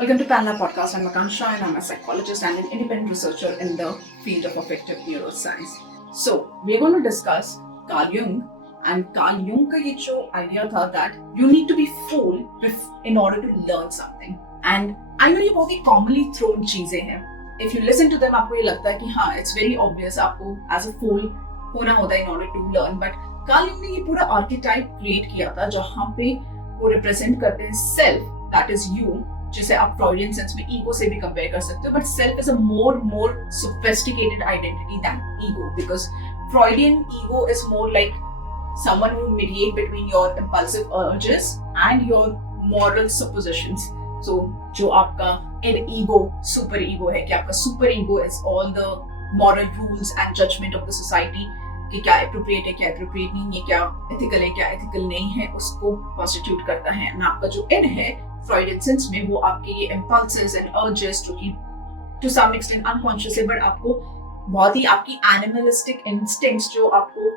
Welcome to Panla Podcast. I'm Akansha and I'm a psychologist and an independent researcher in the field of affective neuroscience. So, we're going to discuss Carl Jung. And Carl Jung का ये जो idea था that you need to be fool in order to learn something. And I know ये बहुत ही commonly thrown चीजें हैं. If you listen to them, आपको ये लगता है कि हाँ, it's very obvious आपको as a fool होना होता है in order to learn. But Carl Jung ने ये पूरा archetype create किया था जहाँ पे वो represent करते हैं self, that is you, जिसे आप फ्रॉइडियन सेंस में ईगो से भी कंपेयर कर सकते हो, but self is a more sophisticated identity than ego, because Freudian ego is more like someone who mediate between your impulsive urges and your moral suppositions. So जो आपका इन ego super ego है, कि आपका super ego is all the moral rules and judgement of the society कि क्या appropriate है, क्या एप्रोप्रिएट नहीं है, क्या एथिकल है, क्या एथिकल नहीं है, उसको कॉन्स्टिट्यूट करता है. एंड आपका जो इन है फ्रॉइडियन सेंस में, वो आपके ये इम्पल्सेस एंड अर्जेस जो कि टू सम एक्सटेंट अनकॉन्शियस है, बट आपको बहुत ही आपकी एनिमलिस्टिक इंस्टिंक्ट्स जो आपको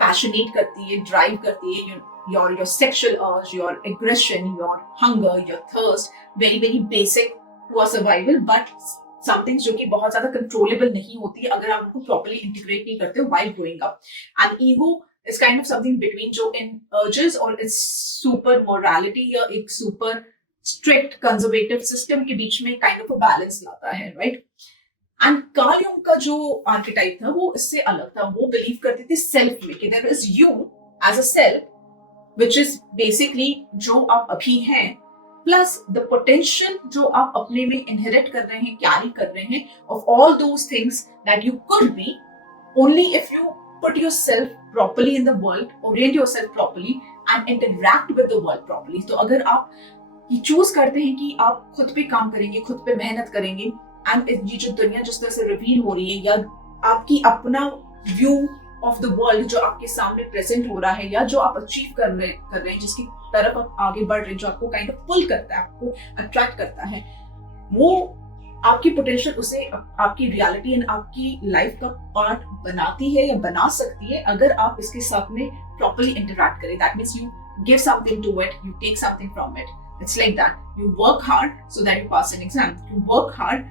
पैशनेट करती है, ड्राइव करती है, your sexual urge, your aggression, your hunger, your thirst, very basic to our survival, but something जो कि बहुत ज्यादा controllable नहीं होती है अगर आप उनको properly integrate नहीं करते हो while growing up. And ego is kind of something between जो in urges और its super morality या एक super strict conservative system के बीच में kind of a balance लाता है, right? And कार्ल युंग का जो archetype था वो इससे अलग था. वो believe करते थे self में, कि there is you as a self, which is basically जो आप अभी हैं, प्लस द पोटेंशियल जो आप अपने में इनहेरिट कर रहे हैं, कैरी कर रहे हैं, of all those things that you could be only if you put yourself properly in the world, Orient yourself properly and interact with the world properly. तो अगर आप ये चूज करते हैं कि आप खुद पे काम करेंगे, खुद पे मेहनत करेंगे, एंड ये जो दुनिया जिस तरह से रिवील हो रही है, या आपकी अपना व्यू ऑफ द वर्ल्ड जो आपके सामने प्रेजेंट हो रहा है, या जो आप अचीव कर रहे हैं, जिसकी तरफ आप आगे बढ़ रहे हैं, जो आपको काइंड ऑफ पुल करता है, आपको अट्रैक्ट करता है, वो आपकी पोटेंशियल उसे आपकी रियलिटी एंड आपकी लाइफ का पार्ट बनाती है या बना सकती है, अगर आप इसके साथ में प्रॉपर्ली इंटरैक्ट करें. That means you give something to it, you take something from it. It's like that. You work hard so that you pass an exam. You work hard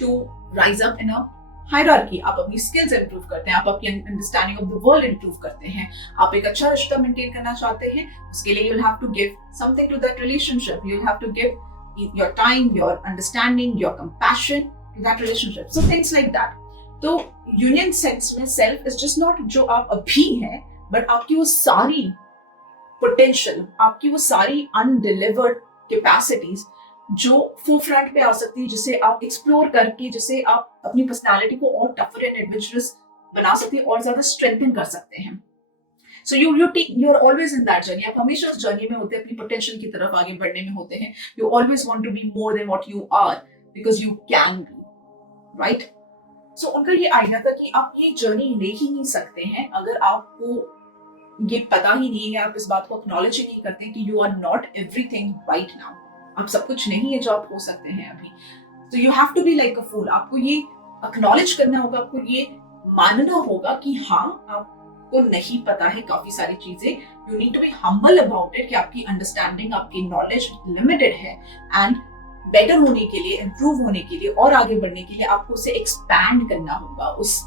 to rise up in a hierarchy. आप अपनी skills improve करते हैं, आप अपनी understanding of the world improve करते हैं, आप एक अच्छा रिश्ता मेंटेन करना चाहते हैं, उसके लिए you'll have to give something to that relationship. You'll have to give your time, your understanding, your compassion to that relationship. So things like that. तो यूनियन सेंस में सेल्फ इज जस्ट नॉट जो आप अभी हैं, but आपकी वो सारी potential, आपकी वो सारी अनडिलीवर्ड कैपेसिटीज जो फोरफ्रंट पे आ सकती है, जिसे आप एक्सप्लोर करके, जिसे आप अपनी पर्सनालिटी को और टफर एंड एडवेंचरस बना सकते हैं और ज्यादा स्ट्रेंथन कर सकते हैं. So you are always in that journey. आप हमेशा उस जर्नी में होते हैं, अपनी पोटेंशियल की तरफ आगे बढ़ने में होते हैं. You always want to be more than what you are, because you can be, right? So उनका ये आइडिया था कि आप ये जर्नी ले ही नहीं सकते हैं अगर आपको ये पता ही नहीं है, आप इस बात को एक्नॉलेज ही नहीं करते कि you are not everything right now. आप सब कुछ नहीं है जो आप हो सकते हैं अभी. तो you have to be like a fool. आपको ये एक्नॉलेज करना होगा, आपको ये मानना होगा कि हाँ, आपको नहीं पता है काफी सारी चीजें. You need to be humble about it, कि आपकी अंडरस्टैंडिंग, आपकी नॉलेज लिमिटेड है, एंड बेटर होने के लिए, इंप्रूव होने के लिए और आगे बढ़ने के लिए आपको उसे एक्सपैंड करना होगा. उस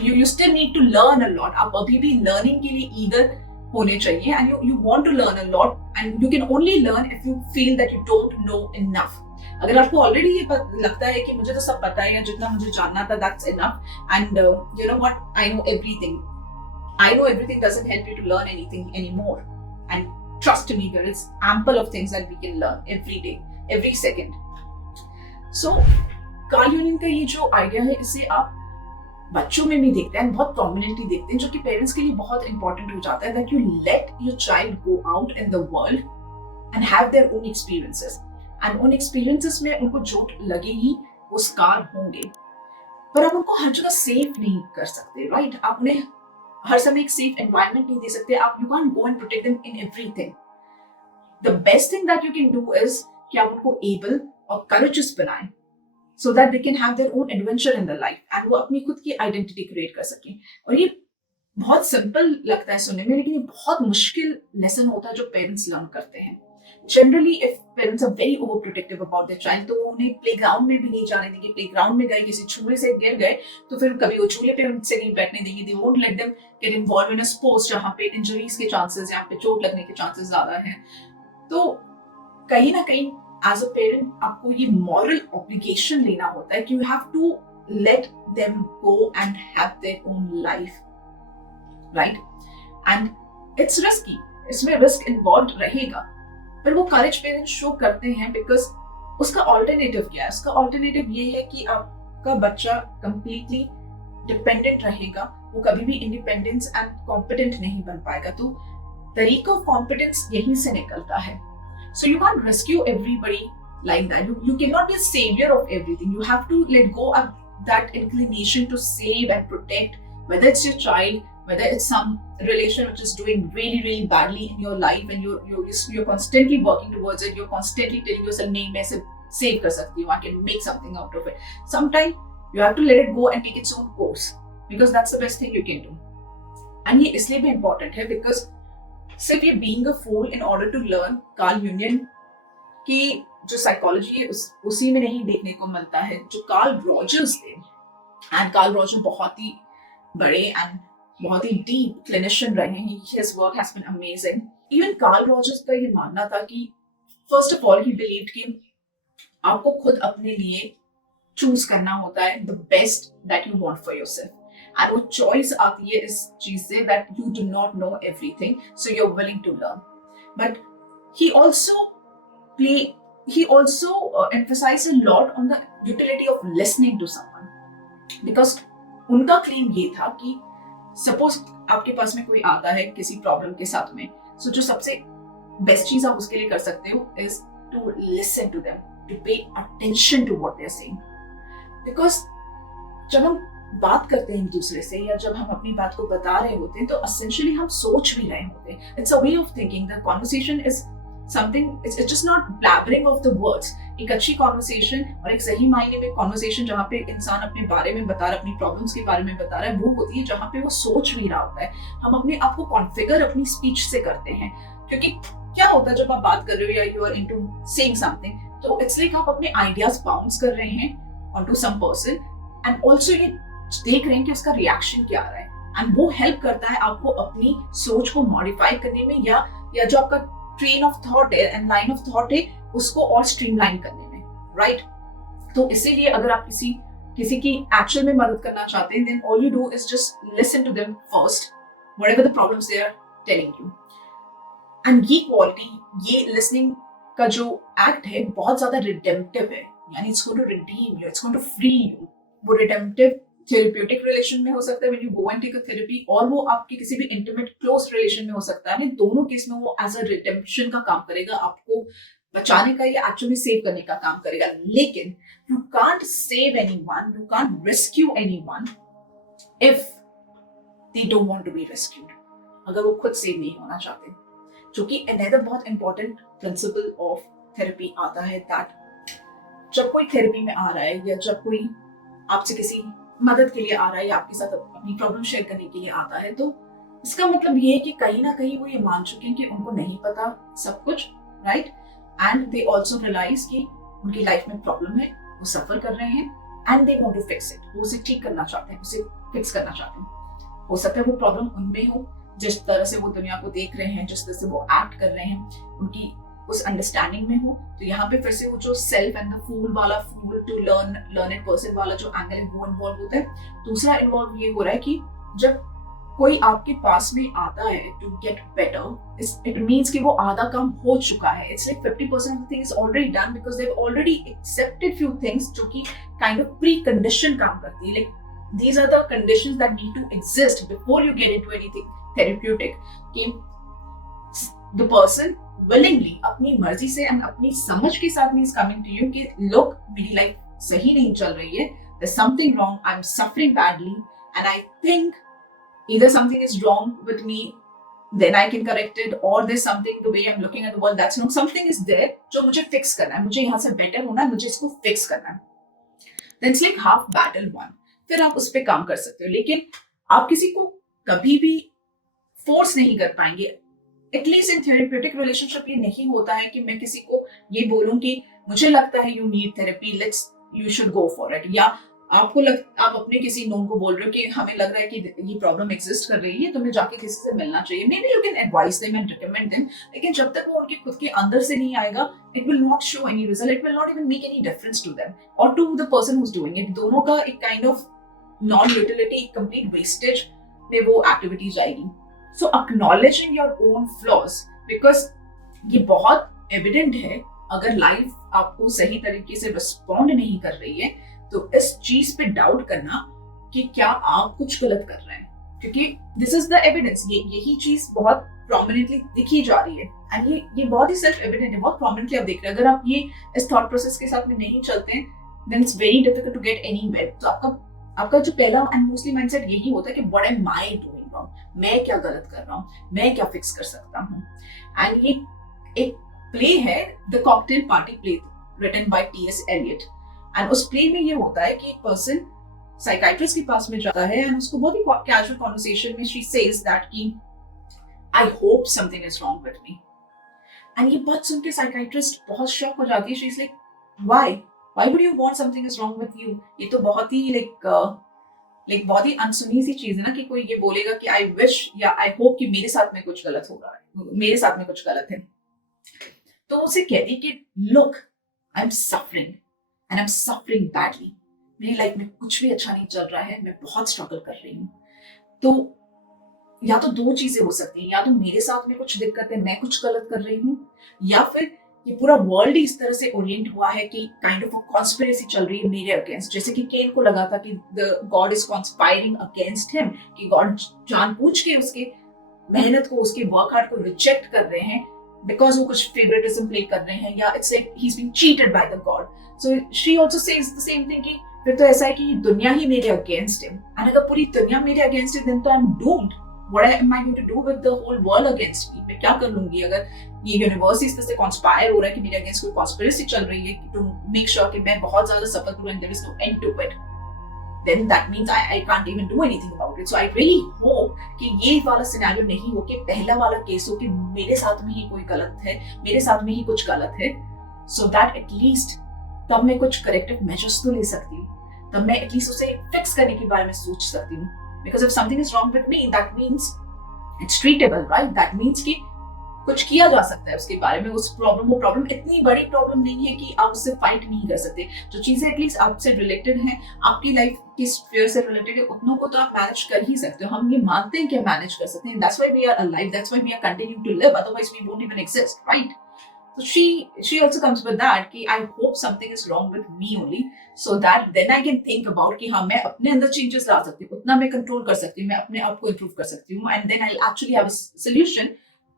you still need to learn a lot. आप अभी भी लर्निंग के लिए ईगर होने चाहिए, and you want to learn a lot, and you can only learn if you feel that you don't know enough. अगर आपको ऑलरेडी ये लगता है कि मुझे तो सब पता है, या जितना मुझे जानना था that's enough, and you know what, I know everything doesn't help you to learn anything anymore. And trust me, there is ample of things that we can learn every day, every second. So Carl Jung का ये जो idea है, इसे आप बच्चों में भी देखते हैं, बहुत प्रोमिनेंटली देखते हैं, जो कि पेरेंट्स के लिए बहुत इंपॉर्टेंट हो जाता है, that you let your child go out in the world and have their own experiences. And उन एक्सपीरियंसेस में उनको चोट लगेगी, वो स्कार होंगे, पर आप उनको हर जगह सेफ नहीं कर सकते, राइट? आप उन्हें हर समय एक सेफ एनवायरनमेंट नहीं दे सकते. आप you can go and protect them in everything. The best thing that you can do is कि आप उनको एबल और करेजियस बनाएं, so that they can have their own adventure in their life, and वो अपनी खुद की आइडेंटिटी क्रिएट कर सकें. और ये बहुत सिंपल लगता है सुनने में, लेकिन ये बहुत मुश्किल लेसन होता है जो पेरेंट्स लर्न करते हैं. Generally if parents are very over protective about their child, तो वो उन्हें प्लेग्राउंड में भी नहीं जाने देंगे। प्लेग्राउंड में गए, किसी झूले से गिर गए, तो फिर कभी वो झूले पे उनसे नहीं बैठने देंगे। They won't let them get involve in a sports जहाँ पे इंजरीज के चांसेस, यहाँ पे चोट लगने के चांसेस ज्यादा हैं। तो कहीं ना कहीं एज अ पेरेंट आपको ये मॉरल ऑब्लिगेशन लेना होता है कि you have to let them go and have their own life, right? And it's risky, इसमें रिस्क इन्वॉल्व रहेगा, पर वो करेज पेरेंट्स शो करते हैं बिकॉज उसका ऑल्टरनेटिव क्या है? उसका ऑल्टरनेटिव ये है कि आपका बच्चा कंप्लीटली डिपेंडेंट रहेगा, वो कभी भी इंडिपेंडेंस एंड कॉम्पिटेंट नहीं बन पाएगा। तो तरीका ऑफ कॉम्पिटेंस यहीं से निकलता है। So you can rescue everybody like that. You cannot be a savior of everything. You have to let go of that inclination to save and protect, whether it's your child, whether it's some relation which is doing really really badly in your life and you're constantly working towards it. You're constantly telling yourself nahi main save kar sakti hu, I can make something out of it. Sometimes you have to let it go and take its own course, because that's the best thing you can do. And ye isliye bhi important hai because सिर्फ ये being a fool in order to learn Carl यूनियन की जो psychology है उसी में नहीं देखने को मिलता है। जो कार्ल रॉजर्स थे, एंड कार्ल रॉजर बहुत ही बड़े एंड बहुत ही डीप क्लिनिशियन रहे हैं। His work has been amazing. Even Carl Rogers का ये मानना था कि first of all he believed कि आपको खुद अपने लिए चूज करना होता है the best that you want for yourself. And वो चॉइस आती है इस चीज से that you do not know everything, so you are willing to learn. But he also emphasized a lot on the utility of listening to someone, because उनका claim ये था कि सपोज आपके पास में कोई आता है किसी प्रॉब्लम के साथ में, सो जो सबसे बेस्ट चीज आप उसके लिए कर सकते हो is to listen to them, to pay attention to what they are saying. Because जब हम बात करते हैं एक दूसरे से या जब हम अपनी बात को बता रहे होते हैं तो एसेंशियली हम सोच भी रहे होते हैं। It's a way of thinking. The conversation is something, it's just not blabbering of the words. एक अच्छी कॉन्वर्सेशन और एक सही मायने में कॉन्वर्सेशन जहाँ पे इंसान अपने बारे में बता रहा है, अपनी प्रॉब्लम्स के बारे में बता रहा है, वो होती है जहाँ पे वो सोच भी रहा होता है। हम अपने आप को कॉन्फ़िगर अपनी स्पीच से करते हैं, क्योंकि क्या होता है जब आप बात कर रहे हो या you are into saying something, तो इट्स लाइक आप अपने आइडियाज बाउंस कर रहे हैं onto some person and also ये देख रहे हैं कि उसका रिएक्शन क्या आ रहा है, एंड वो हेल्प करता है आपको अपनी सोच को मॉडिफाई करने में या जो आपका ट्रेन ऑफ थॉट है एंड लाइन ऑफ थॉट है उसको और स्ट्रीमलाइन करने में, राइट? तो इसीलिए अगर आप किसी की एक्चुअल में मदद करना चाहते हैं, then all you do is just listen to them first, whatever the problems they are telling you. And ये क्वालिटी, ये लिसनिंग का जो एक्ट है बहुत ज्यादा रिडेम्पटिव है, यानी it's going to redeem you, it's going to free you. वो रिडेम्पटिव थेरेप्यूटिक रिलेशन में हो सकता है when you go and take a therapy, और वो आपके किसी भी इंटीमेट क्लोज रिलेशन में हो सकता है। दोनों केस में वो एज अ रिडेम्पशन का काम करेगा, आपको बचाने का या एक्चुअली सेव करने का काम करेगा। लेकिन you can't save anyone, you can't rescue anyone if they don't want to be rescued, अगर वो खुद सेव नहीं होना चाहते। जो कि अनदर बहुत इंपॉर्टेंट प्रिंसिपल ऑफ थेरेपी आता है दैट जब कोई थेरेपी में आ रहा है या जब कोई आपसे किसी मदद के लिए आ रहा है या आपके साथ अपनी प्रॉब्लम शेयर करने के लिए आता है, तो इसका मतलब ये है कि कहीं ना कहीं वो ये मान चुके हैं कि उनको नहीं पता सब कुछ, right? And they also realize कि उनकी लाइफ में प्रॉब्लम है, वो सफर कर रहे हैं and they want to fix it. वो उसे ठीक करना चाहते हैं, उसे फिक्स करना चाहते हैं। हो सकता है वो प्रॉब्लम उनमें हो, जिस तरह से वो दुनिया को देख रहे हैं, जिस तरह से वो एक्ट कर रहे हैं, उनकी उस अंडरस्टैंडिंग में हो। तो यहाँ पे फिर से वो जो सेल्फ एंड द फूल वाला, fool to learn it person वाला जो एंगल है वो इन्वॉल्व होता है। दूसरा इन्वॉल्व ये हो रहा है कि जब कोई आपके पास में आता है to get better, it means कि वो आधा काम हो चुका है। It's like 50% of the thing is already done because they have already accepted few things जो कि काइंड ऑफ प्री कंडीशन काम करती है। Like these are the conditions that need to exist before you get into anything therapeutic, कि the person willingly अपनी मर्जी से and अपनी समझ के साथ में is coming to you कि look, मेरी लाइफ सही नहीं चल रही है, there's something wrong, I'm suffering badly and I think either something is wrong with me, then I can correct it, or there's something the way I'm looking at the world that's wrong, something is there जो मुझे fix करना है, मुझे यहाँ से better होना है, मुझे इसको fix करना है। then it's like half battle won। फिर आप उस पर काम कर सकते हो, लेकिन आप किसी को कभी भी फोर्स नहीं कर पाएंगे एटलीस्ट इन थेरेप्यूटिक रिलेशनशिप ये नहीं होता है कि मैं किसी को ये बोलूं कि मुझे लगता है you need therapy, let's you should go for it, या आप अपने किसी नोन को बोल रहे हो कि हमें लग रहा है कि ये प्रॉब्लम एग्जिस्ट कर रही है, तुम्हें जाके किसी से मिलना चाहिए। May be you can advice them and recommend them, लेकिन जब तक वो उनके खुद के अंदर से नहीं आएगा, it will not show any result, it will not even make any difference to them और to the person who is doing it. दोनों का एक kind of non utility, complete wastage में वो एक्टिविटी जाएगी। So acknowledging your own flaws, because ये बहुत evident है, अगर लाइफ आपको सही तरीके से रिस्पॉन्ड नहीं कर रही है तो इस चीज पे डाउट करना कि क्या आप कुछ गलत कर रहे हैं, क्योंकि दिस इज द एविडेंस, यही चीज बहुत प्रोमिनेंटली दिखी जा रही है एंड ये बहुत ही सेल्फ एविडेंट है, बहुत प्रोमिनेंटली आप देख रहे हैं। अगर आप ये इस थॉट प्रोसेस के साथ में नहीं चलते हैं then it's very difficult to get anywhere. तो आपका जो पहला एंड मोस्टली माइंडसेट यही होता है कि what am I doing wrong, मैं क्या गलत कर रहा हूँ, मैं क्या फिक्स कर सकता हूँ। एंड ये एक प्ले है the cocktail party play, written by T S. Eliot. एंड उस प्ले में ये होता है कि एक पर्सन साइकाइट्रिस्ट के पास में जाता है एंड उसको बहुत ही कैजुअल कॉन्वर्सेशन में शी सेज दैट कि I hope something is wrong with me. And ये बात सुन के साइकाइट्रिस्ट बहुत शॉक हो जाती है। She is like why would you want something is wrong with you. ये तो बहुत ही लाइक बहुत ही अनसुनी सी चीज है ना, कि कोई ये बोलेगा कि आई विश या आई होप कि मेरे साथ में कुछ गलत हो रहा है, मेरे साथ में कुछ गलत है। तो उसे कहती कि look I am suffering and I am suffering badly, मेरी लाइफ में कुछ भी अच्छा नहीं चल रहा है, मैं बहुत स्ट्रगल कर रही हूँ। तो या तो दो चीजें हो सकती हैं, या तो मेरे साथ में कुछ दिक्कत है, मैं कुछ गलत कर रही हूँ, या फिर ये पूरा वर्ल्ड ही इस तरह से ओरिएंट हुआ है कि काइंड ऑफ अ कॉन्स्पिरेसी चल रही है मेरे अगेंस्ट। जैसे कि केन को लगा था कि the God is conspiring against him, कि गॉड जानबूझ के उसके मेहनत को, उसके वर्क हार्ड को रिजेक्ट कर रहे हैं बिकॉज वो कुछ फेवरेटिज्म प्ले कर रहे हैं, या it's like he is being cheated by the God. So she also says the same thing कि फिर तो ऐसा है कि दुनिया ही मेरे अगेंस्ट है, एंड अगर पूरी दुनिया मेरे अगेंस्ट है देन तो I am doomed. What am I going to do with the whole world against me? मैं क्या कर लूंगी अगर ये यूनिवर्स इस तरह से कॉन्स्पायर हो रहा है कि मेरे अगेंस्ट कोई कॉन्स्पिरेसी चल रही है टू मेक श्योर कि मैं बहुत ज्यादा सफर करूं and there is no end to it, then that means I can't even do anything about it. So I really hope कि ये वाला सिनेरियो नहीं हो, कि पहला वाला केस हो कि मेरे साथ में ही कोई गलत है, मेरे साथ में ही कुछ गलत है, so that at least तब मैं कुछ करेक्टिव मेजर्स तो ले सकती हूँ, तब मैं एटलीस्ट उसे फिक्स करने के बारे में सोच सकती हूँ। Because if something is wrong with me, that means it's treatable, right? That means कि कुछ किया जा सकता है उसके बारे में। उस प्रॉब्लम, वो प्रॉब्लम इतनी बड़ी प्रॉब्लम नहीं है कि आप उससे फाइट नहीं कर सकते। जो चीजें एटलीस्ट आपसे रिलेटेड हैं, आपकी लाइफ की स्फीयर से रिलेटेड है, उतनों को तो आप मैनेज कर ही सकते हो। हम ये मानते हैं कि हम मैनेज कर सकते हैं, that's why we are alive, that's why we are continuing to live, otherwise we won't even exist, right? So she also comes with that कि I hope something is wrong with me only, so that then I can think about कि हाँ मैं अपने अंदर changes ला सकती हूँ, उतना मैं कंट्रोल कर सकती हूँ, मैं अपने आप को improve कर सकती हूँ, and then I'll actually have a solution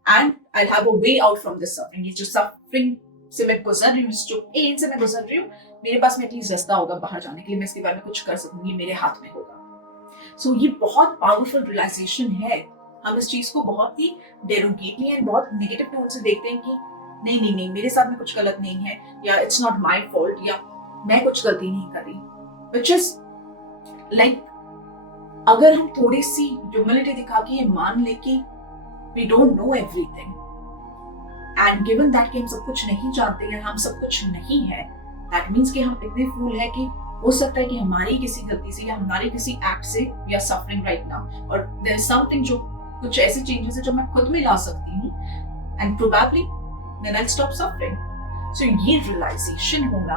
and I'll have a way out from this suffering। ये जो suffering से मैं गुजर रही हूँ, जो pain से मैं गुजर रही हूँ, मेरे पास में एटलीस्ट रास्ता होगा बाहर जाने के लिए, मैं इसके बारे में कुछ कर सकूंगी, मेरे हाथ में होगा। So ये बहुत पावरफुल रियलाइजेशन है। हम इस चीज को बहुत ही डेरोगेटली एंड बहुत नेगेटिव टोन से देखते हैं कि नहीं मेरे साथ में कुछ गलत नहीं है, या इट्स नॉट माई फॉल्ट, या मैं कुछ गलती नहीं कर रही, विच इज लाइक अगर हम थोड़ी सी ह्यूमिलिटी दिखा के ये मान ले कि we don't know everything and given that कि हम सब कुछ नहीं जानते हैं, हम सब कुछ नहीं है, दैट मीन्स कि हम इतने फूल है कि हो सकता है कि हमारी किसी गलती से या हमारे किसी एक्ट से we are suffering right now, और देयर इज समथिंग जो कुछ ऐसी चेंजेस है जो मैं खुद में ला सकती हूँ and probably then I'll stop suffering. So ये realization होना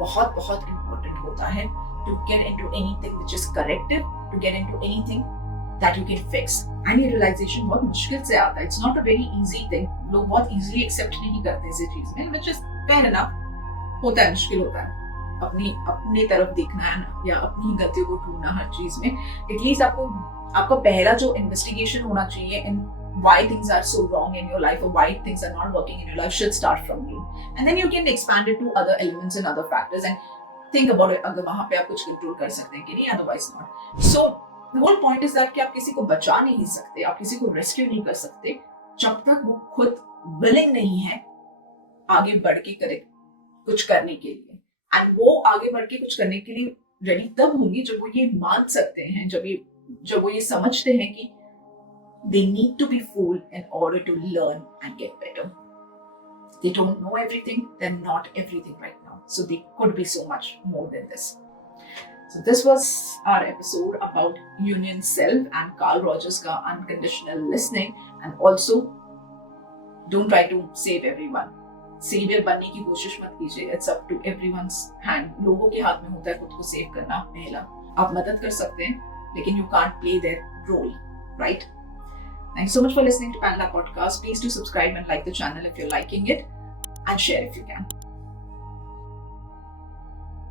बहुत बहुत important होता है to get into anything which is corrective, to get into anything that you can fix. And ये realization बहुत मुश्किल से आता है. It's not a very easy thing. लोग बहुत easily accept नहीं करते इसे चीज में, which is fair enough. होता है, मुश्किल होता है अपनी तरफ देखना है ना, या अपनी गलतियों को ढूंढना हर चीज में। एटलीस्ट आपका पहला जो इन्वेस्टिगेशन होना चाहिए इन why things are so wrong in your life or why things are not working in your life should start from you, and then you can expand it to other elements and other factors and think about it, अगर वहां पे आप कुछ control कर सकते हैं कि नहीं, otherwise not. So the whole point is that कि आप किसी को बचा नहीं सकते, आप किसी को रेस्क्यू नहीं कर सकते जब तक वो खुद विलिंग नहीं है आगे बढ़ के करे कुछ करने के लिए। एंड वो आगे बढ़ के कुछ करने के लिए रेडी तब होंगी जब वो ये मान सकते हैं, जब वो ये समझते हैं कि They need to be fooled in order to learn and get better. They don't know everything, they're not everything right now. So they could be so much more than this. So this was our episode about Union Self and Carl Rogers ka unconditional listening. And also, don't try to save everyone. Saviour बनने की कोशिश मत कीजिए. It's up to everyone's hand. लोगों के हाथ में होता है खुद को सेव करना. पहला आप मदद कर सकते हैं लेकिन you can't play their role, right? Thank you so much for listening to Panda Podcast. Please do subscribe and like the channel if you're liking it, and share if you can.